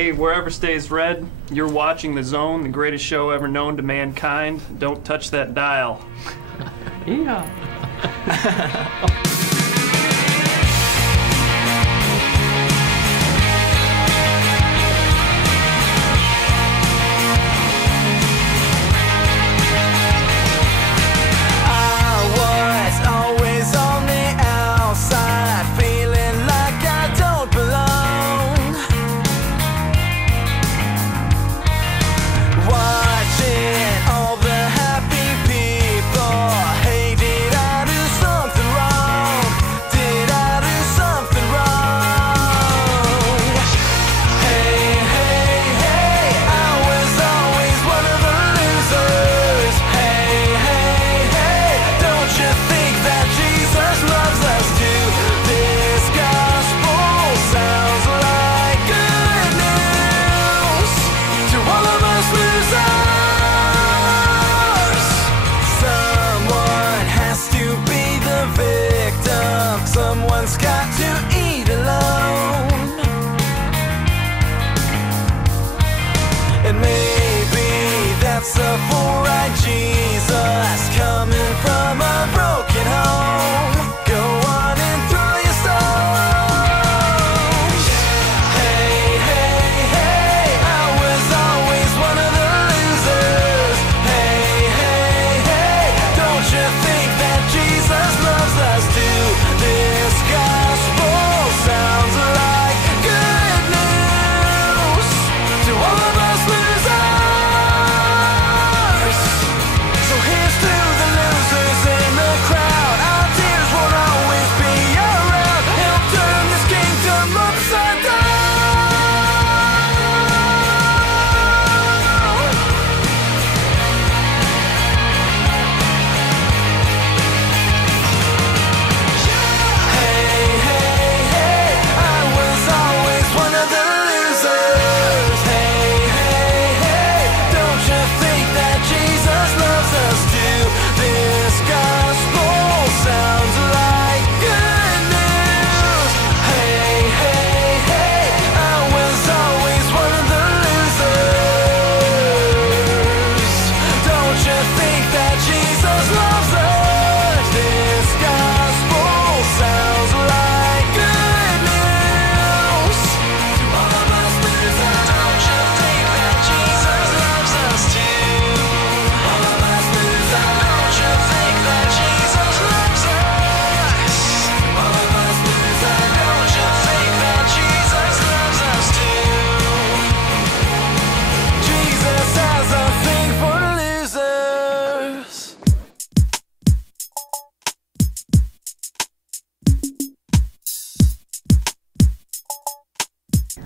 Hey, wherever stays red, you're watching The Zone, the greatest show ever known to mankind. Don't touch that dial. Yeah. Someone's got to eat alone, and maybe that's a full-right Jesus coming from a broken home. Go on and throw your stones. Hey, hey, hey, I was always one of the losers. Hey, hey, hey, don't you think that Jesus loves us too? This gospel sounds like good news to all of us losers. So here's to the losers in the crowd. Our tears won't always be around. Help turn this kingdom upside down.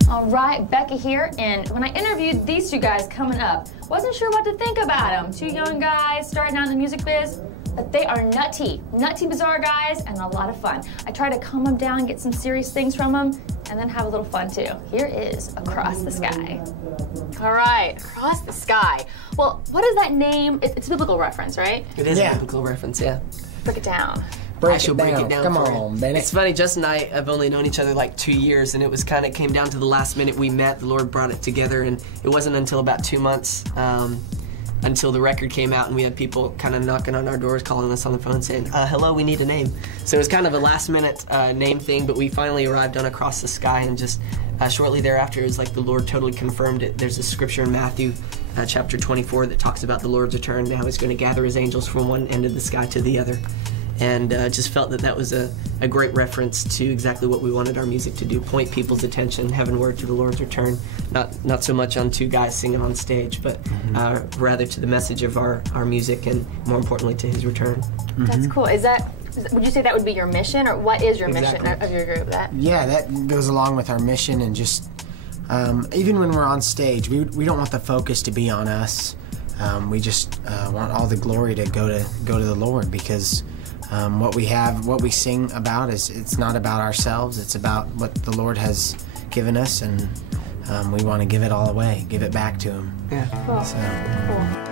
All right, Becca here, and when I interviewed these two guys coming up, wasn't sure what to think about them. Two young guys starting out in the music biz, but they are nutty bizarre guys, and a lot of fun. I try to calm them down, get some serious things from them, and then have a little fun too. Here is Across the Sky. All right, Across the Sky. Well, what is that name? It's a biblical reference, right? It is a biblical reference, yeah. Break it down. Break it down. Come on, Bennett. It's funny, Justin and I have only known each other like 2 years, and it was kind of came down to the last minute we met. The Lord brought it together, and it wasn't until about 2 months until the record came out, and we had people kind of knocking on our doors, calling us on the phone saying, hello, we need a name. So it was kind of a last minute name thing, but we finally arrived on Across the Sky, and just shortly thereafter, it was like the Lord totally confirmed it. There's a scripture in Matthew chapter 24 that talks about the Lord's return. Now he's going to gather his angels from one end of the sky to the other. And just felt that that was a great reference to exactly what we wanted our music to do, point people's attention heavenward to the Lord's return, not so much on two guys singing on stage, but rather to the message of our music and more importantly to his return. That's cool. Would you say that would be your mission, or what is your mission of your group? Yeah, that goes along with our mission, and just even when we're on stage, we don't want the focus to be on us. We just want all the glory to go to the Lord, because what we sing about it's not about ourselves. It's about what the Lord has given us, and we want to give it all away, give it back to Him. Yeah. Cool. So. Cool.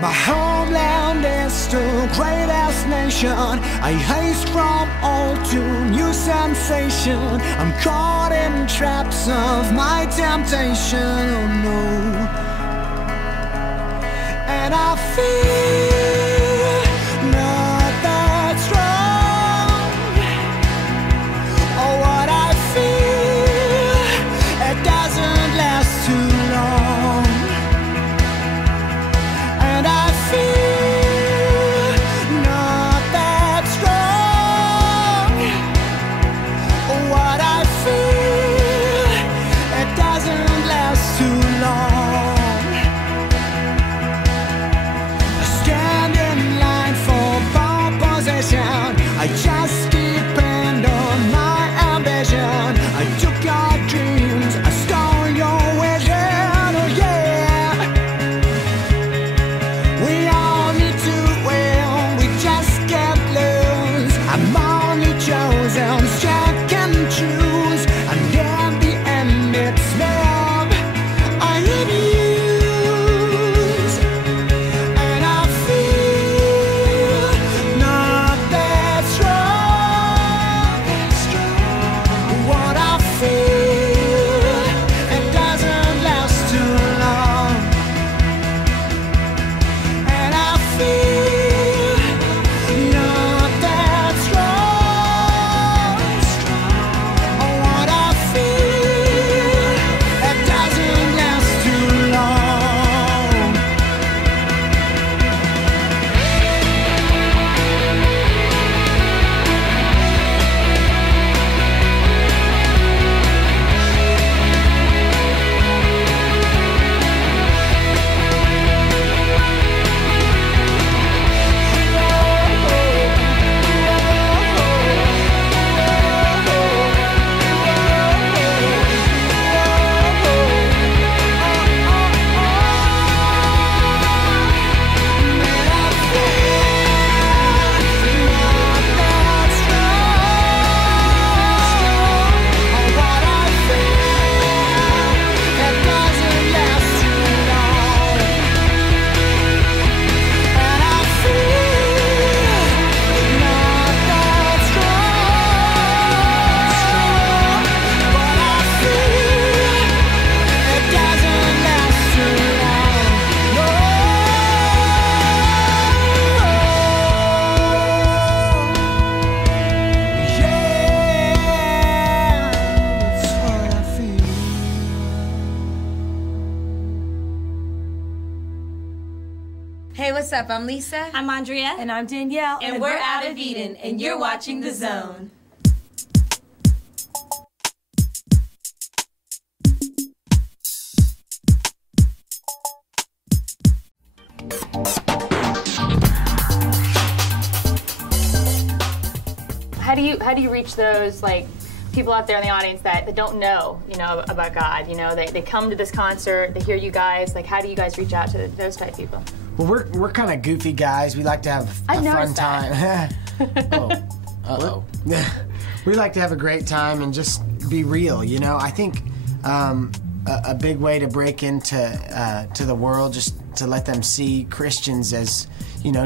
My homeland is the greatest nation. I haste from old to new sensation. I'm caught in traps of my temptation, oh no. And I feel not that strong. Oh, what I feel, it doesn't last too long. And I feel not that strong. Oh, what I feel, it doesn't last too long. Stand in line for pole position. I just depend on my ambition. I took your dreams, I stole your vision. Oh yeah. We all need to win, we just can't lose. I'm only chosen, check and choose. And in the end it's me. I am used. And I feel not that strong. What I feel, it doesn't last too long. And I feel not that strong. What I feel, it doesn't last too long. Hey, what's up? I'm Lisa. I'm Andrea. And I'm Danielle. And we're out of Eden, and you're watching The Zone. How do you reach those like people out there in the audience that don't know, about God? They come to this concert, they hear you guys. Like, how do you guys reach out to those type people? Well, we're kind of goofy guys. We like to have a fun noticed time. Oh, uh-oh. We like to have a great time and just be real, I think a big way to break into to the world, just to let them see Christians as,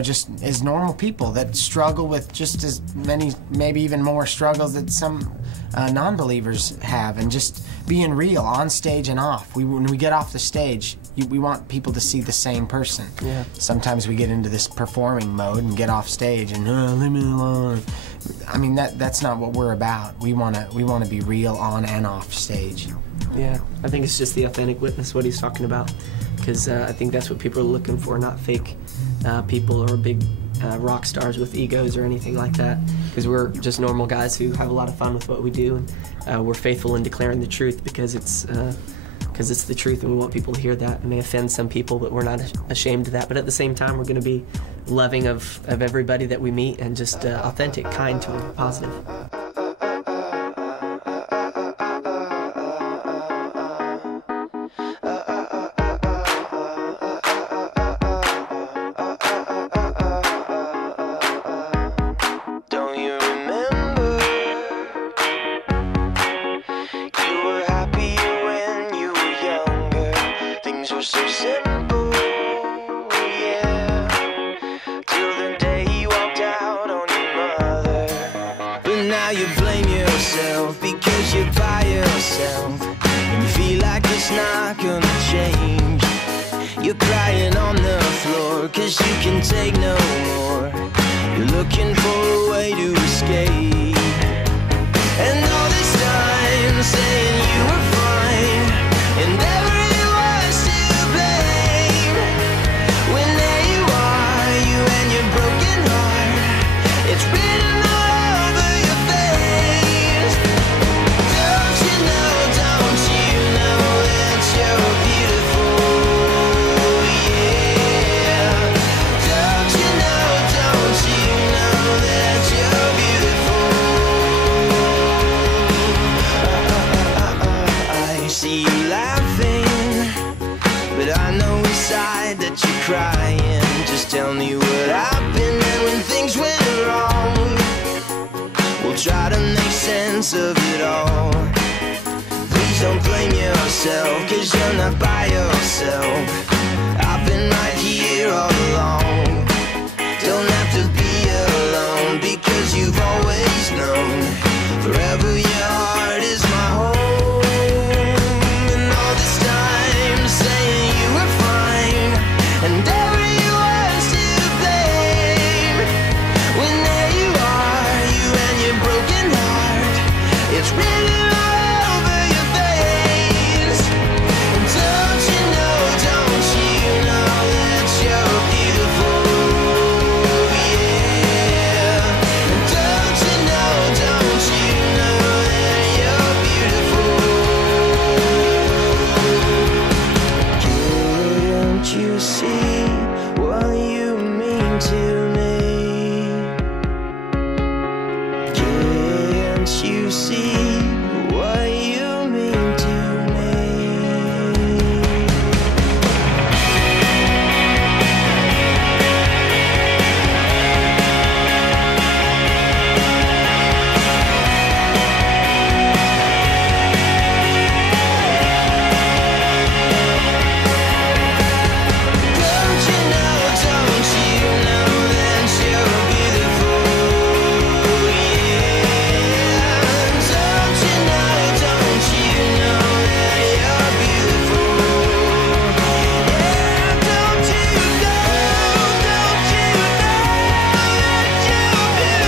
just as normal people that struggle with just as many, maybe even more struggles that some non-believers have, and just being real on stage and off. When we get off the stage, we want people to see the same person. Yeah. Sometimes we get into this performing mode and get off stage and leave me alone. I mean, that's not what we're about. We want to be real on and off stage. Yeah, I think it's just the authentic witness, what he's talking about, because I think that's what people are looking for, not fake people or big rock stars with egos or anything like that, because we're just normal guys who have a lot of fun with what we do, and we're faithful in declaring the truth because it's the truth, and we want people to hear that. It may offend some people, but we're not ashamed of that. But at the same time, we're going to be loving of everybody that we meet, and just authentic, kind to them, positive. So simple, yeah. it's not gonna change. You're crying on the floor, cause you can take no more. You're looking for a way to escape. And all this time saying you were fine, and everyone's to blame. When there you are, you and your broken heart, it's written all over your face. Don't you know that you're beautiful? Yeah. Don't you know that you're beautiful? I see you laughing, but I know inside that you're crying. Just tell me what happened, and when things went wrong, we'll try to make sense of it all. Please don't blame yourself, cause you're not by yourself. I've been right here all along. Don't have to be alone, because you've always known. Forever your heart is my home. And all this time saying you were fine, and everyone's to blame. When there you are, you and your broken heart, it's written all over your face. And don't you know that you're beautiful? Yeah. And don't you know that you're beautiful? Can't you see what you mean to me? Can't you see what you mean to me? Don't you know that you're beautiful? Yeah. Don't you know that you're beautiful? Yeah. Don't you know that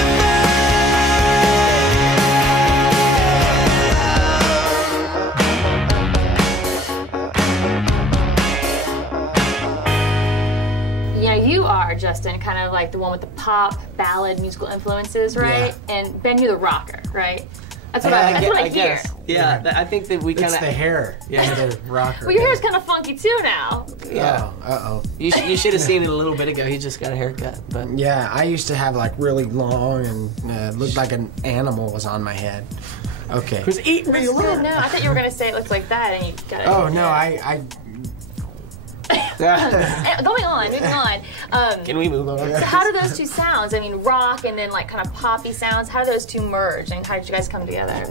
Yeah, you are, Justin, kind of like the one with the pop, ballad, musical influences, right? And Ben, you're the rocker, right? That's what I hear. guess. Yeah, I think that we kind It's of. the hair. Yeah. The rocker. Well, your hair's kind of funky too now. Yeah. Uh-oh. You should have seen it a little bit ago. He just got a haircut, but Yeah, I used to have like really long and looked like an animal was on my head. Okay. who's eating me? That's good. No, I thought you were gonna say it looks like that, and you got it. Oh no, I Going on, moving on. Can we move on? So how do those two sounds, I mean, rock and then like kind of poppy sounds, how do those two merge, and how did you guys come together?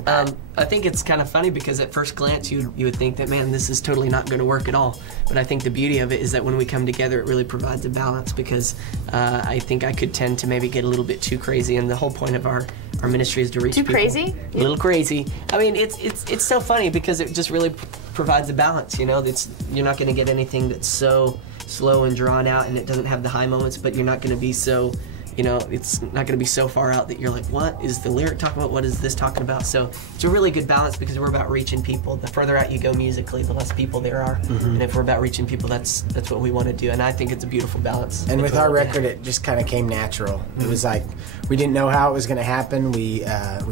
I think it's kind of funny because at first glance you would think that, man, this is totally not going to work at all. But I think the beauty of it is that when we come together, it really provides a balance, because I think I could tend to maybe get a little bit too crazy, and the whole point of our ministry is to reach Too people. crazy? A little crazy. I mean, it's so funny because it just really provides a balance, you know? You're not going to get anything that's so slow and drawn out and it doesn't have the high moments, but you're not going to be so, you know, it's not going to be so far out that you're like, what is the lyric talking about? What is this talking about? So it's a really good balance because we're about reaching people. The further out you go musically, the less people there are. And if we're about reaching people, that's what we want to do. And I think it's a beautiful balance. And with our record, it just kind of came natural. It was like we didn't know how it was going to happen. We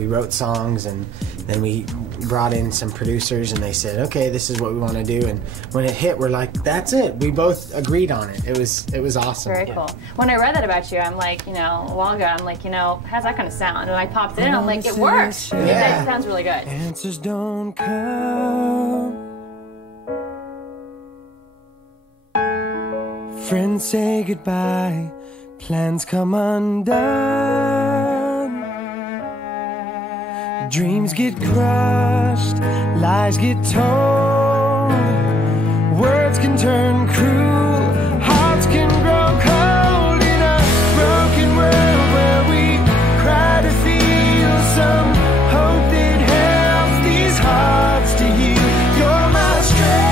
wrote songs, and then we brought in some producers, and they said, "Okay, this is what we want to do." And when it hit, we're like, "That's it." We both agreed on it. It was awesome. Very cool. When I read that about you, I'm like, you know, a while ago, I'm like, you know, how's that going to sound? And I popped it in, I'm like, it works. Yeah. It sounds really good. Answers don't come. Friends say goodbye, plans come undone. Dreams get crushed, lies get told. Words can turn cruel, hearts can grow cold in a broken world where we cry to feel some hope that helps these hearts to heal. You're my strength.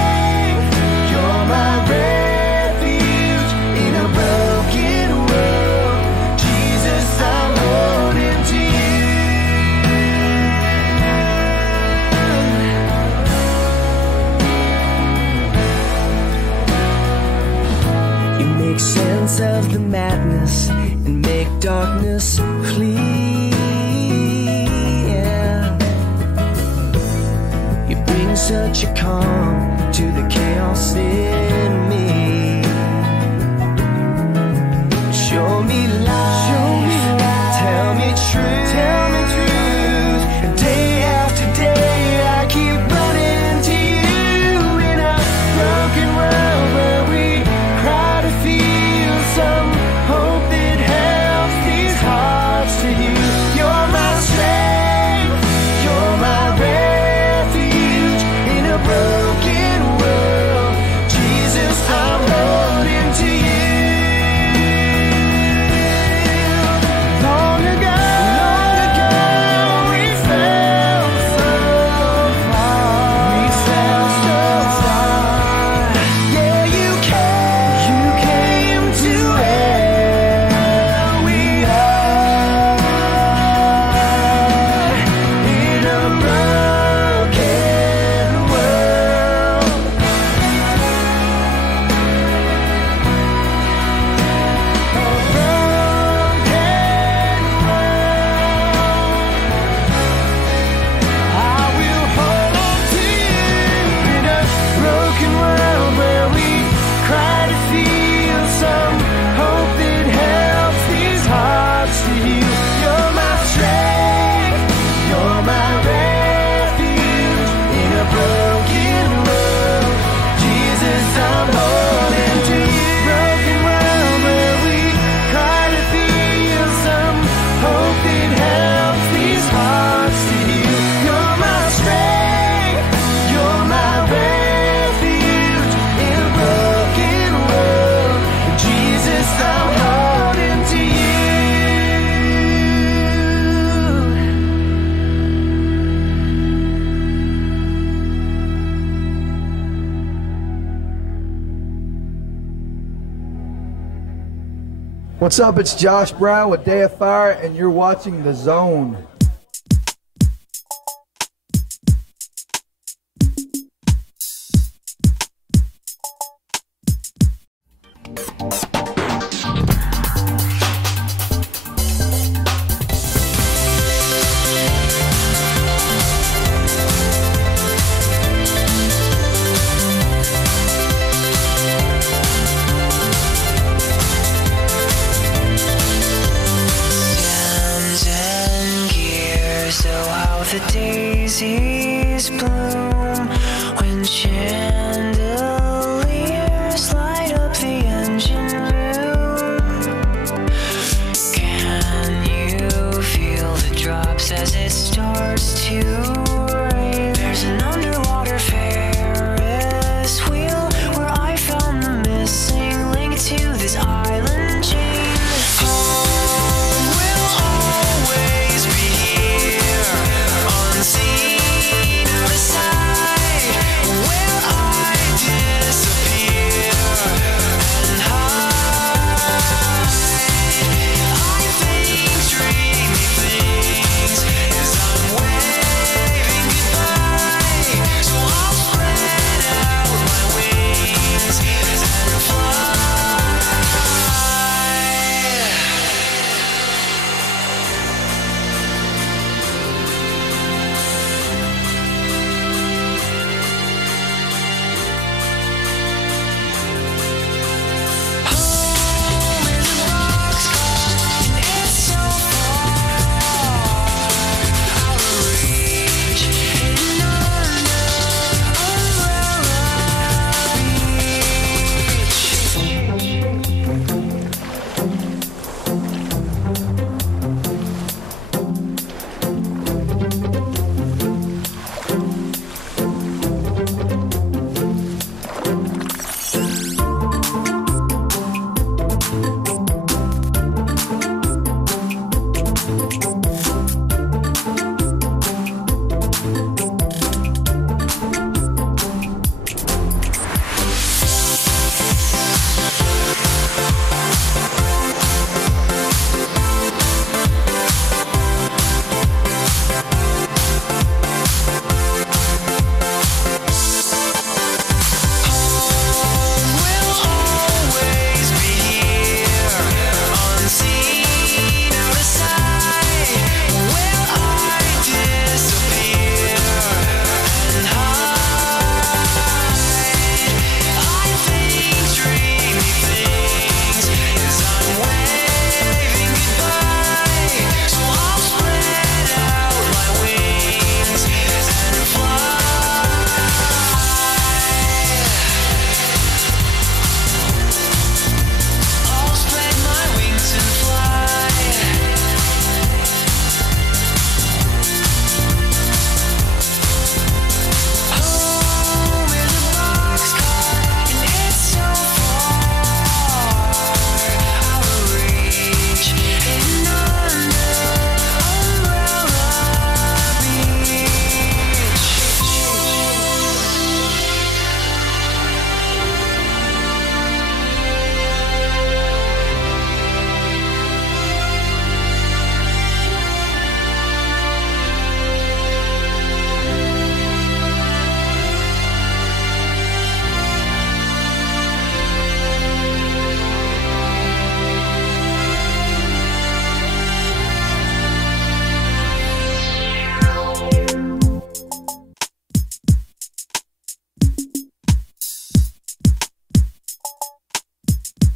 sense of the madness and make darkness flee. Yeah. You bring such a calm to the chaos in me. Show me light, tell me truth, and day after day I keep running to you in a broken world where we cry to feel some hope that helps these hearts to heal. You're my strength, you're my refuge in a broken world. Jesus, I'm holding to you. Long ago, we fell so far. We fell so far. Yeah, you came to where we are in a broken world. I will hold on to you in a broken world where we cry to feel some hope that helps these hearts to heal. You're my strength, you're my refuge in a broken world. Jesus, I'm holding to you. Broken world where we cry to feel some hope that helps these hearts to heal. You're my strength, you're my refuge in a broken world. Jesus, I'm holding to you. What's up? It's Josh Brown with Day of Fire, and you're watching The Zone. The daisies bloom when chandeliers light up the engine room.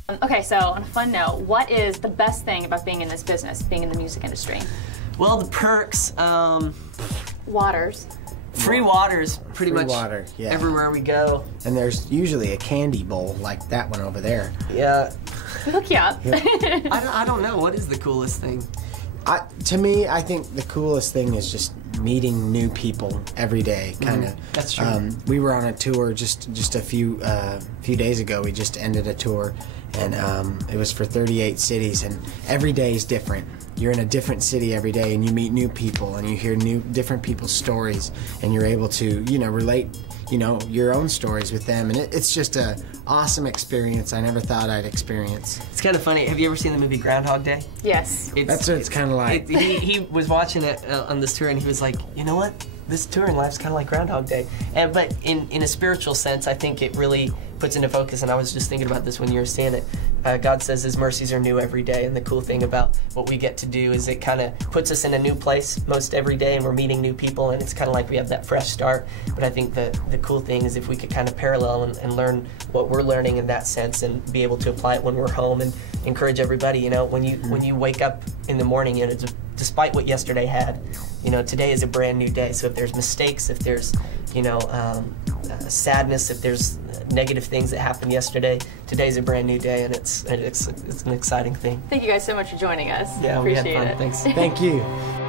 Okay, so on a fun note, what is the best thing about being in this business, being in the music industry? Well, the perks, Waters. free waters, pretty Free much water, yeah. everywhere we go. And there's usually a candy bowl like that one over there. Yeah. Hook you up. I don't know. What is the coolest thing? To me, I think the coolest thing is just meeting new people every day, kind of. That's true. We were on a tour just a few days ago. We just ended a tour, and it was for 38 cities, and every day is different. You're in a different city every day, and you meet new people, and you hear different people's stories, and you're able to, relate, your own stories with them, and it's just a awesome experience I never thought I'd experience. It's kind of funny. Have you ever seen the movie Groundhog Day? Yes. That's what it's kind of like. He was watching it on this tour, and he was like, you know what? This touring life's kind of like Groundhog Day. But in a spiritual sense, I think it really puts into focus, and I was just thinking about this when you were saying it. God says His mercies are new every day, and the cool thing about what we get to do is it kind of puts us in a new place most every day, and we're meeting new people, and it's kind of like we have that fresh start. But I think the cool thing is if we could kind of parallel and learn what we're learning in that sense, and be able to apply it when we're home, and encourage everybody. When you wake up in the morning, despite what yesterday had, today is a brand new day. So if there's mistakes, if there's sadness, if there's negative things that happened yesterday, today's a brand new day, and it's an exciting thing. Thank you guys so much for joining us. Yeah, Appreciate we had fun. it. Thanks. Thank you.